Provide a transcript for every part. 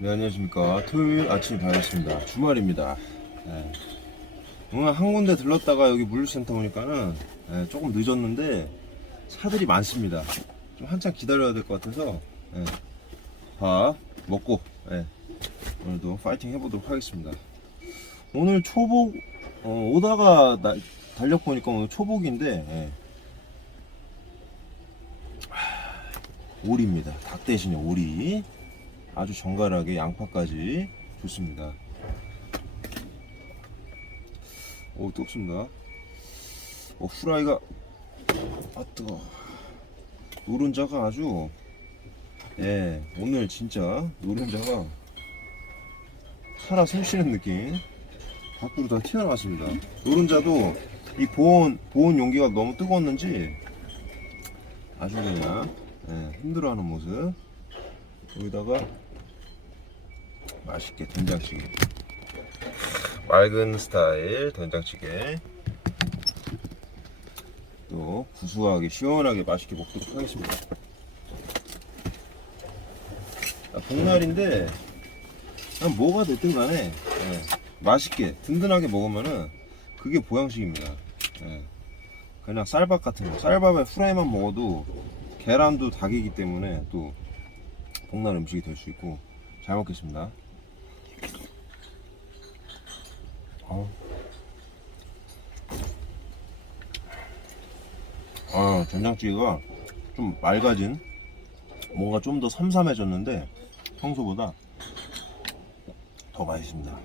네, 안녕하십니까. 토요일 아침 밝았습니다. 주말입니다. 네. 오늘 한 군데 들렀다가 여기 물류센터 오니까는 네, 조금 늦었는데 차들이 많습니다. 좀 한참 기다려야 될 것 같아서 네. 밥 먹고 네. 오늘도 파이팅 해보도록 하겠습니다. 오늘 초복 어, 오다가 나- 달력 보니까 오늘 초복인데 예. 하, 오리입니다. 닭 대신에 오리. 아주 정갈하게 양파까지 좋습니다. 오 뜨겁습니다. 오 후라이가 아 뜨거. 노른자가 아주 예 오늘 진짜 노른자가 살아 숨쉬는 느낌 밖으로 다 튀어나왔습니다. 노른자도 이 보온 보온 용기가 너무 뜨거웠는지 아주 그냥 예, 힘들어하는 모습. 여기다가 맛있게 된장찌개. 맑은 스타일 된장찌개. 또 구수하게 시원하게 맛있게 먹도록 하겠습니다. 아, 복날인데 난 뭐가 됐든 간에 예, 맛있게 든든하게 먹으면은 그게 보양식입니다. 예. 그냥 쌀밥 같은 거 쌀밥에 후라이만 먹어도 계란도 닭이기 때문에 또 복날 음식이 될 수 있고 잘 먹겠습니다. 아우. 아 된장찌개가 좀 맑아진 뭔가 좀 더 삼삼해졌는데 평소보다 더 맛있습니다.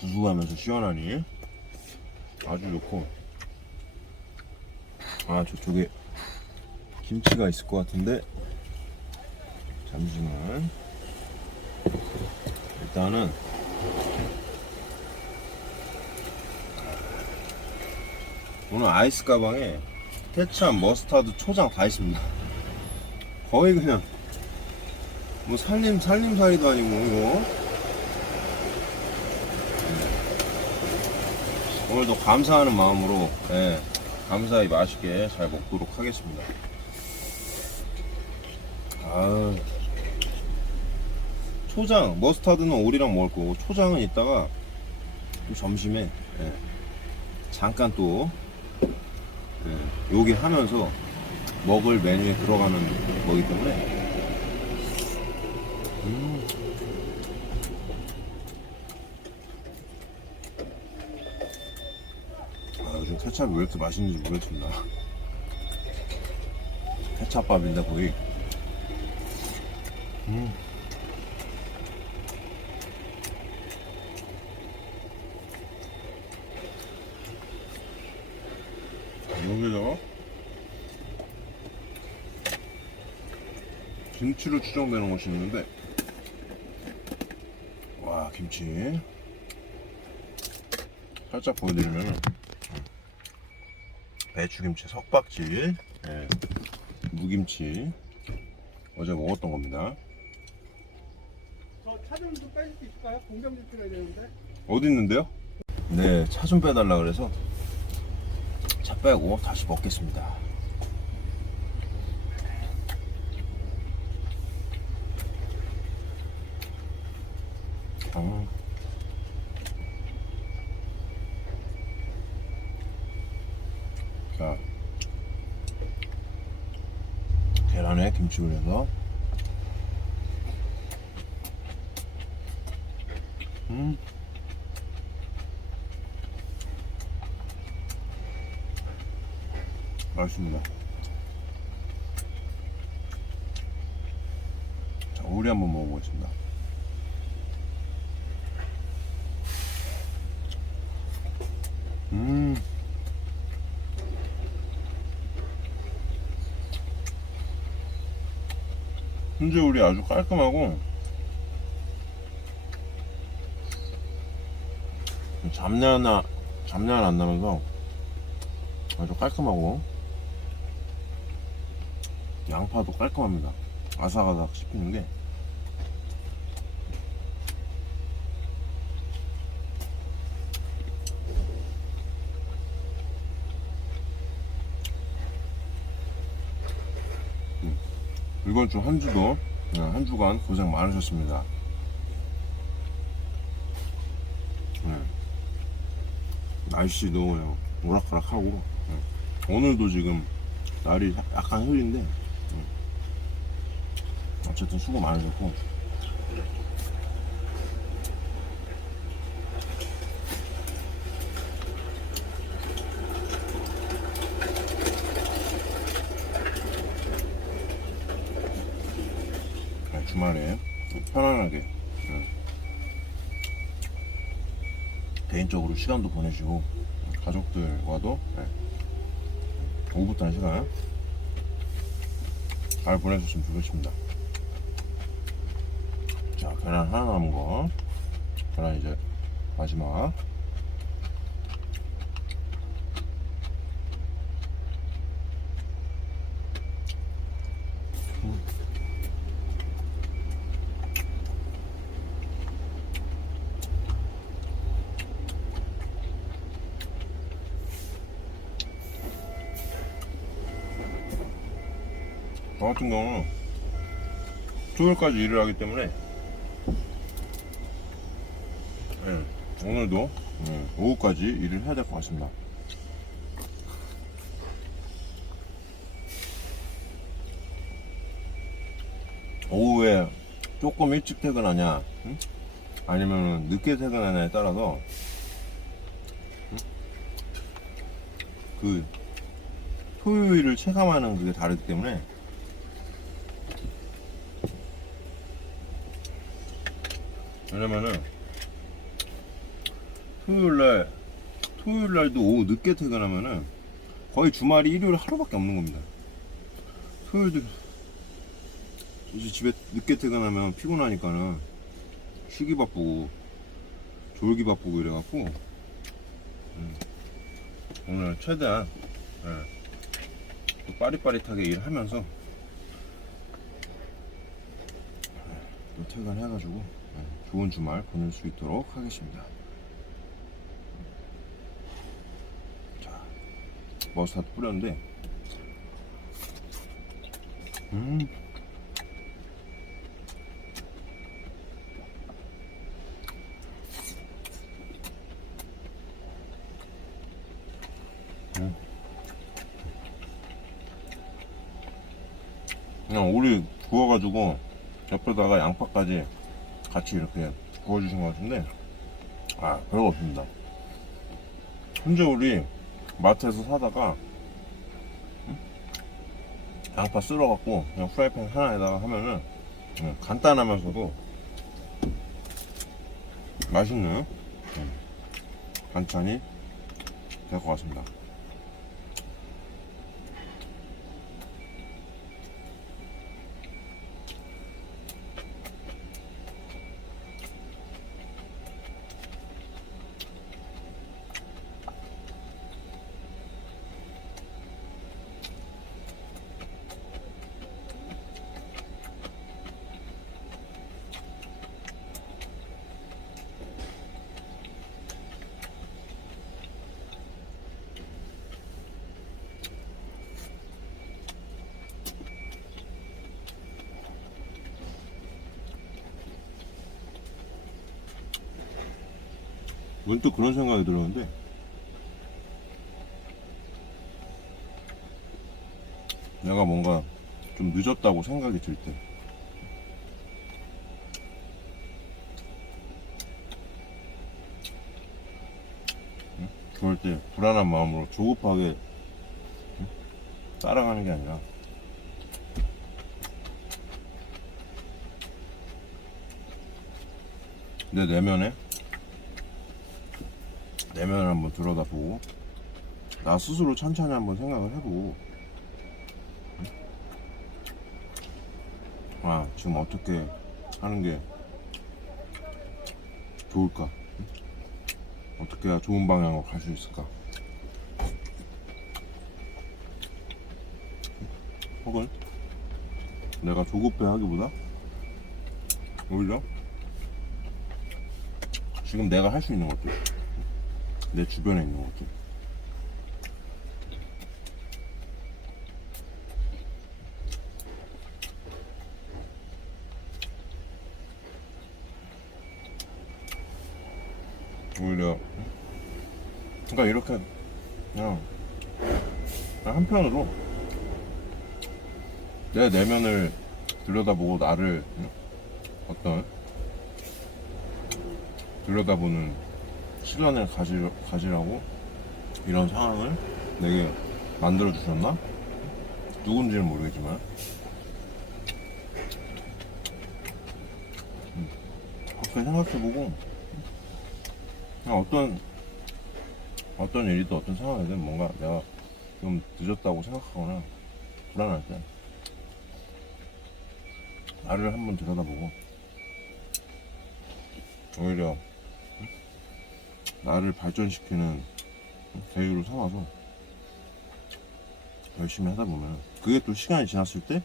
구수하면서 시원하니 아주 좋고 아 저쪽에 김치가 있을 것 같은데 잠시만 일단은 오늘 아이스 가방에 케찹, 머스타드, 초장 다 있습니다 거의 그냥 뭐 살림 살림살이도 아니고 이거 네. 오늘도 감사하는 마음으로 예, 감사히 맛있게 잘 먹도록 하겠습니다. 아 초장 머스타드는 오리랑 먹을 거고 초장은 이따가 또 점심에 예, 잠깐 또 예, 요기 하면서 먹을 메뉴에 들어가는 거기 때문에 음. 아, 요즘 케찹이 왜 이렇게 맛있는지 모르겠습니다. 케찹밥인데 거의. 음. 여기다가 김치로 추정되는 것이 있는데 와 김치 살짝 보여드리면 배추김치 석박지 예, 무김치 어제 먹었던 겁니다 저차좀좀 빼실 수 있을까요? 공정 좀 필요해야 되는데. 어디 있는데요? 네, 차 좀 빼달라 그래서 차 빼고 다시 먹겠습니다. 음. 자, 계란에 김치 올려서 음. 맛있습니다. 자, 오리 한번 먹어보겠습니다. 음. 훈제 오리 아주 깔끔하고 잡내 하나 잡내 하나 안 나면서 아주 깔끔하고 양파도 깔끔합니다. 아삭아삭 씹히는 게. 이번 주 한 주도 네, 한 주간 고생 많으셨습니다. 네. 날씨도 오락가락하고 네. 오늘도 지금 날이 약간 흐린데 네. 어쨌든 수고 많으셨고 주말에 편안하게 네. 개인적으로 시간도 보내시고 가족들과도 네. 오붓한 시간 잘 보내셨으면 좋겠습니다. 자, 계란 하나 남은 거. 계란 이제 마지막. 저 같은 경우는 토요일까지 일을 하기 때문에 예, 오늘도 예, 오후까지 일을 해야 될 것 같습니다. 오후에 조금 일찍 퇴근하냐, 응? 아니면 늦게 퇴근하냐에 따라서 응? 그 토요일을 체감하는 그게 다르기 때문에 왜냐면은 토요일날 토요일날도 오후 늦게 퇴근하면은 거의 주말이 일요일 하루밖에 없는 겁니다. 토요일도 이제 집에 늦게 퇴근하면 피곤하니까는 쉬기 바쁘고 졸기 바쁘고 이래갖고 음, 오늘 최대한 예, 또 빠릿빠릿하게 일하면서 예, 또 퇴근해가지고 예, 좋은 주말 보낼 수 있도록 하겠습니다. 자, 머스타드 뿌렸는데, 음, 음. 그냥 오리 구워가지고 옆에다가 양파까지 같이 이렇게 구워주신 것 같은데 아 별거 없습니다 현재 우리 마트에서 사다가 음? 양파 쓸어갖고 그냥 프라이팬 하나에다가 하면은 음, 간단하면서도 맛있는 음, 반찬이 될 것 같습니다 문득 그런 생각이 들었는데 내가 뭔가 좀 늦었다고 생각이 들때 응? 그럴 때 불안한 마음으로 조급하게 응? 따라가는 게 아니라 내 내면에 내면을 한번 들여다보고 나 스스로 천천히 한번 생각을 해보고 응? 아 지금 어떻게 하는 게 좋을까 응? 어떻게 해야 좋은 방향으로 갈 수 있을까 응? 혹은 내가 조급해 하기보다 오히려 지금 내가 할 수 있는 것들 내 주변에 있는 것들 오히려 그러니까 이렇게 그냥 한편으로 내 내면을 들여다보고 나를 어떤 들여다보는 시간을 가지, 가지라고 이런 상황을 내게 만들어 주셨나? 누군지는 모르겠지만 음, 그렇게 생각해보고 어떤 어떤 일이든 어떤 상황이든 뭔가 내가 좀 늦었다고 생각하거나 불안할 때 나를 한번 들여다보고 오히려 응? 나를 발전시키는 계기로 삼아서 열심히 하다 보면 그게 또 시간이 지났을 때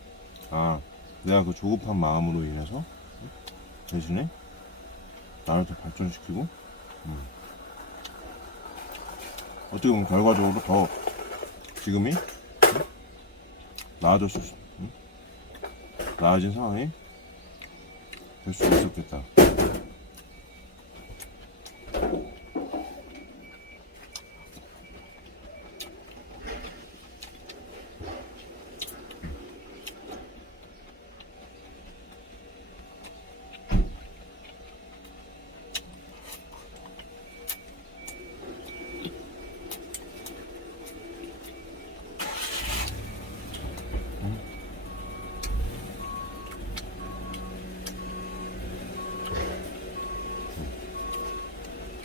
아 내가 그 조급한 마음으로 인해서 응? 대신에 나를 더 발전시키고 음. 어떻게 보면 결과적으로 더 지금이 응? 나아졌을 수 응? 나아진 상황이 될 수 있었겠다.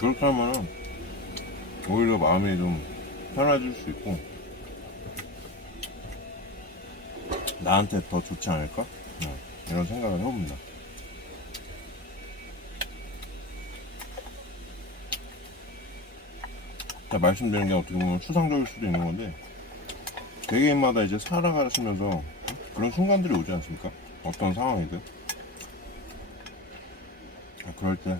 그렇게 하면 오히려 마음이 좀 편해질 수 있고 나한테 더 좋지 않을까? 네, 이런 생각을 해봅니다. 자, 말씀드리는 게 어떻게 보면 추상적일 수도 있는 건데 개개인마다 이제 살아가시면서 그런 순간들이 오지 않습니까? 어떤 상황이든 아, 그럴 때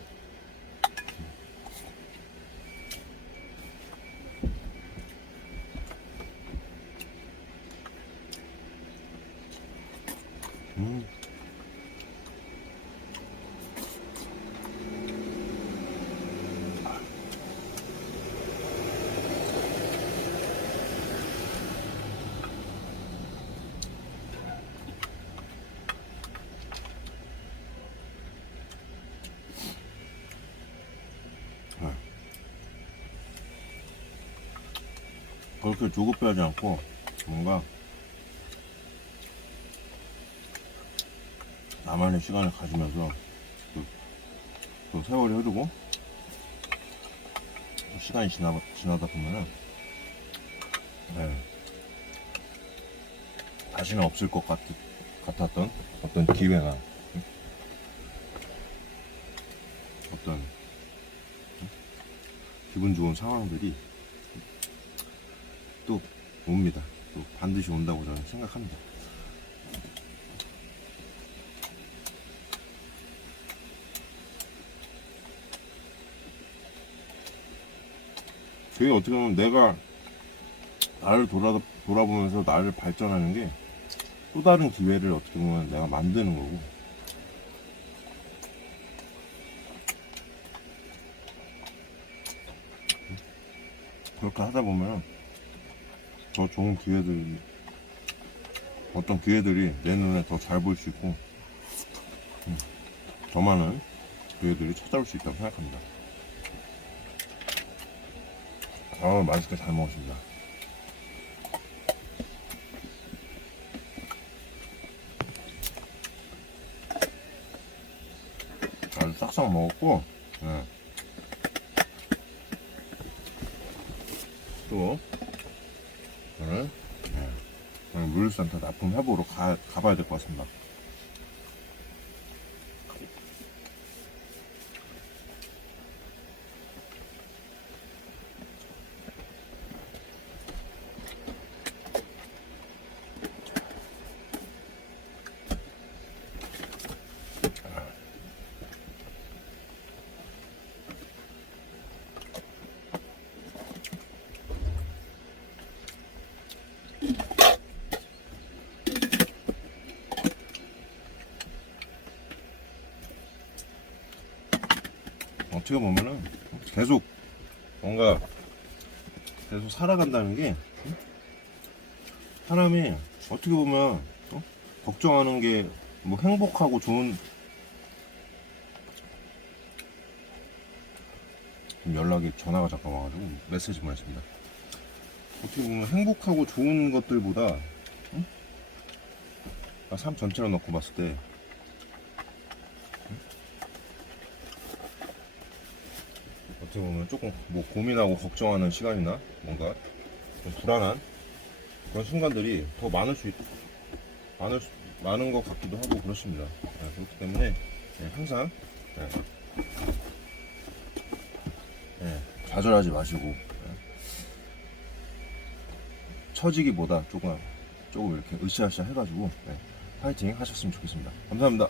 그렇게 조급해하지 않고 뭔가 나만의 시간을 가지면서 또, 또 세월이 흐르고 또 시간이 지나, 지나다 보면은 네, 다시는 없을 것 같, 같았던 어떤 기회나 응? 어떤 응? 기분 좋은 상황들이 또 옵니다. 또 반드시 온다고 저는 생각합니다. 그게 어떻게 보면 내가 나를 돌아, 돌아보면서 나를 발전하는 게 또 다른 기회를 어떻게 보면 내가 만드는 거고 그렇게 하다 보면 더 좋은 기회들이 어떤 기회들이 내 눈에 더 잘 보일 수 있고 음, 더 많은 기회들이 찾아올 수 있다고 생각합니다. 아 맛있게 잘 먹었습니다. 아주 싹싹 먹었고 예. 또 오늘 예, 물류센터 납품 해보러 가, 가봐야 될 것 같습니다. 어떻게 보면은 계속 뭔가 계속 살아간다는 게 응? 사람이 어떻게 보면 어? 걱정하는 게 뭐 행복하고 좋은 연락이 전화가 잠깐 와가지고 메시지 보냈습니다. 어떻게 보면 행복하고 좋은 것들보다 응? 아, 삶 전체로 놓고 봤을 때 어떻게 보면 조금 뭐 고민하고 걱정하는 시간이나 뭔가 좀 불안한 그런 순간들이 더 많을 수 있, 많을 수, 많은 것 같기도 하고 그렇습니다. 네, 그렇기 때문에 네, 항상 네, 네, 좌절하지 마시고 네, 처지기보다 조금 조금 이렇게 으쌰으쌰 해가지고 네, 파이팅 하셨으면 좋겠습니다. 감사합니다.